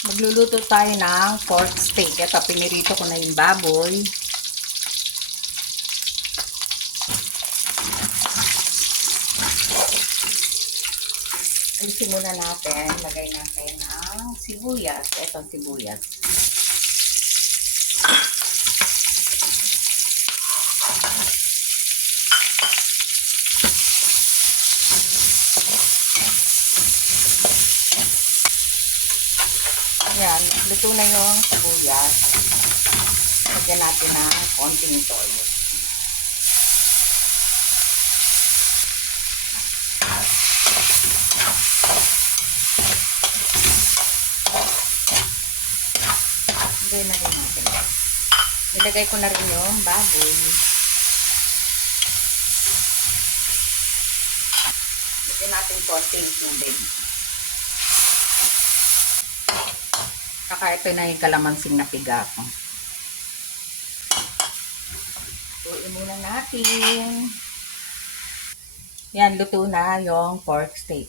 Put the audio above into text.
Magluluto tayo ng pork steak. Ito, pinirito ko na yung baboy. Alisin muna natin. Lagay natin ang sibuyas. Ito ang sibuyas. Yan, luto na yung sibuyas. Lagyan natin ng konting toyo. Lagay na rin natin. Nilagay ko na rin yung baboy. Lagyan natin konting tubig. Saka ito na yung kalamansing napiga ko. Lutuin muna natin. Yan, luto na yung pork steak.